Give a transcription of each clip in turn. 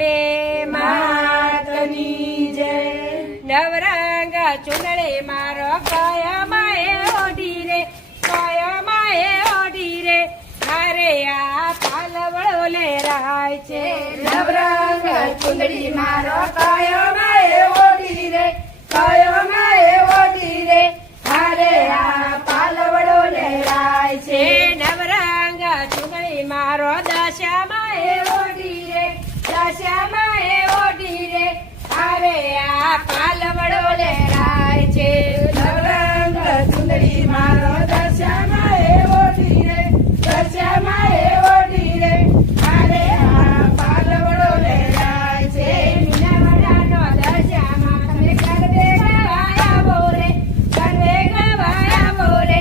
અંબે માતની જય નવરંગ ચુંદડી મારો કયામાં એ ઓઢી રે કયામાં એ ઓઢી રે અરે આ પાલવડો લેરાય છે નવરંગ ચુંદડી મારો કયામાં એ ઓઢી રે કયામાં એ ઓઢી રે અરે આ પાલવડો લેરાય છે નવરંગ ચુંદડી મારો દશામાં એ ઓઢી રે દશામાં એ ઓઢી રે અરે આ પાલવડો લેરાય છે નવરંગ ચુંદડી મારો દશામાં એ ઓઢી રે દશામાં એ ઓઢી રે અરે આ પાલવડો લેરાય છે મીનાવાડાનો દશામાં તમે ગરબે ગવાયા બોરે ગરબે ગવાયા બોરે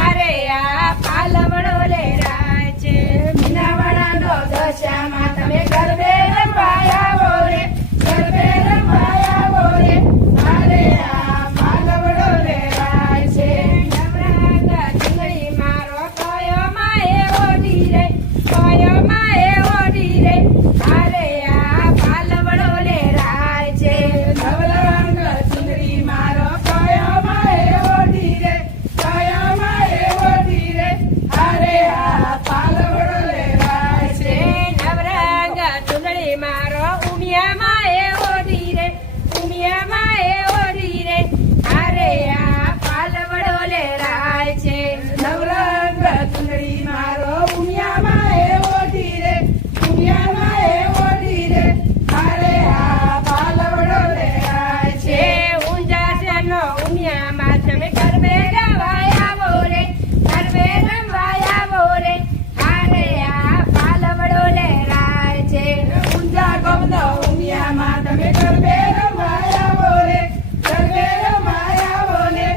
અરે આ પાલવડો લેરાય છે મીનાવાડાનો દશામાં તમે ગરબે રમવાયા બોરે ગરબે રમવાયા બોરે અરે આ પાલવડો લેરાય છે નવરંગ ચુંદડી મારો કયોમાં એ ઓઢી રે કયોમાં એ ઓઢી રે અરે આ પાલવડો લેરાય છે નવરંગ ચુંદડી મારો કયામાં એ ઓઢી રે કયામાં એ ઓઢી રે અરે આ પાલવડો લેરાય છે નવરંગ ચુંદડી મારો ઉમિયામાં એ ઓઢી રે ઉમિયામાં એ ઓઢી રે અરે આ પાલવડો લેરાય છે નવરંગ ચુંદડી મારો ઉમિયામાં એ ઓઢી રે ઉમિયામાં એ ઓઢી રે અરે આ પાલવડો લેરાય છે ઊંઝા શહેરનો ઉમિયામાં તમે ગરબે ગવાયા બોરે ગરબે રમવાયા બોરે અરે આ પાલવડો લેરાય છે ઊંઝા ગામનો ઉમિયામાં તમે ગરબે રમવાયા બોલે ગરબે રમાયા બોલે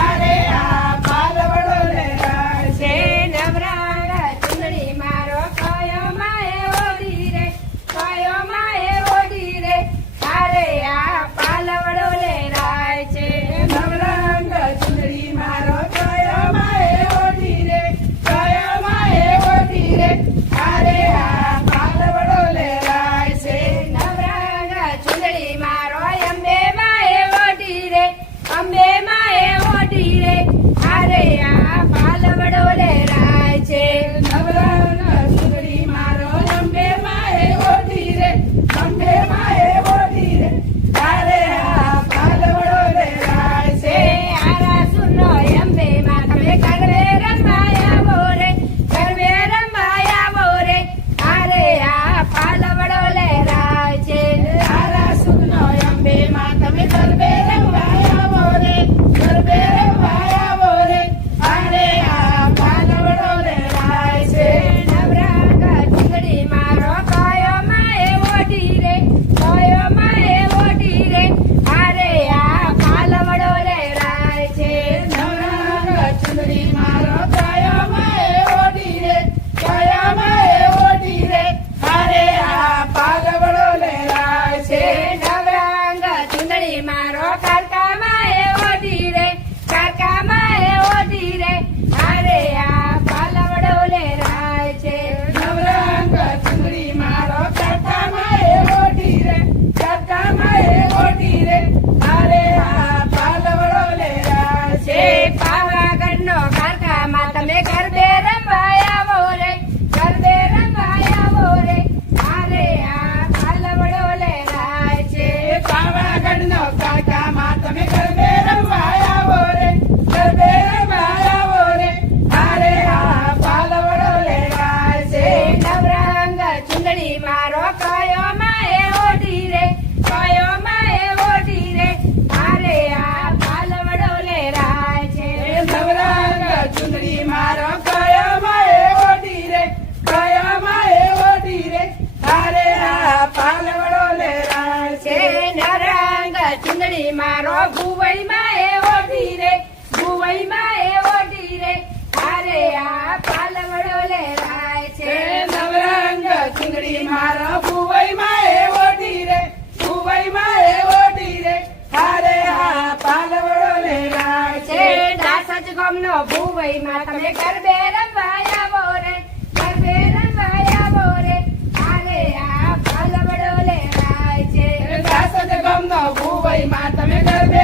અરે આ પાલવડો લેરાય છે નવરંગ ચુંદડી મારો કયોમાં એ ઓઢી રે કયોમાં એ ઓઢી રે અરે આ પાલવડો લેરાય છે નવરંગ ચુંદડી મારો કયામાં એ ઓઢી રે કયામાં એ ઓઢી રે અરે આ પાલવડો લેરાય છે નવરંગ ચુંદડી મારો અંબેમાં એ ઓઢી રે અંબેમાં એ ઓઢી રે અરે આ પાલવડો લેરાય છે નવરંગ ચુંદડી મારો અંબેમાં એ ઓઢી રે અંબેમાં એ ઓઢી રે અરે આ પાલવડો લેરાય છે આરાસુરનો અંબેમાં તમે ગરબે રમાયા બોરે ગરબે રમાયા બોરે અરે આ પાલવડો લેરાય છે આરાસુરનો અંબેમાં તમે ગરબે રમવાયા બોરે ગરબે રમવાયા બોરે અરે આ પાલવડો લેરાય છે નવરંગ ચુંદડી મારો કયોમાં એ ઓઢી રે કયોમાં એ ઓઢી રે અરે આ પાલવડો લેરાય છે નવરંગ ચુંદડી મારો કયામાં એ ઓઢી રે કયામાં એ ઓઢી રે અરે આ પાલવડો લેરાય છે નવરંગ ચુંદડી મારો કારકામાં એ ઓઢી રે કારકામાં એ ઓઢી રે અરે આ પાલવડો લેરાય છે નવરંગ ચુંદડી મારો કાકામાં એ ઓઢી રે કાકામાં એ ઓઢી રે અરે આ પાલવડો લેરાય છે પાવાગઢનો કારકામાં તમે ગરબે રમવાયા બોરે ગરબે રમવાયા બોરે અરે આ પાલવડો લેરાય છે પાવાગઢનો કાકામાં તમે ગરબે રમવાયા બોરે ગરબે રમવાયા બોરે અરે આ પાલવડો લેરાય છે નવરંગ ચુંદડી મારો કયોમાં એ ઓઢી રે કયોમાં એ ઓઢી રે અરે આ પાલવડો લેરાય છે નવરંગ ચુંદડી મારો કયામાં એ ઓઢી રે કયામાં એ ઓઢી રે અરે આ પાલવડો લેરાય છે છે નવરંગ ચુંદડી મારો ભુવઈમાં એ ઓઢી રે ભુવઈમાં એ ઓઢી રે અરે આ પાલવડો લેરાય છે નવરંગ ચુંદડી મારો ભુવઈમાં એ ઓઢી રે ભુવઈમાં એ ઓઢી રે અરે આ પાલવડો લેરાય છે છે દાસજ ગામનો ભુવઈમાં તમે ગરબે રમવાયા બોરે ગરબે રમવાયા બોરે અરે આ પાલવડો લે હોય માં તમે ગરબે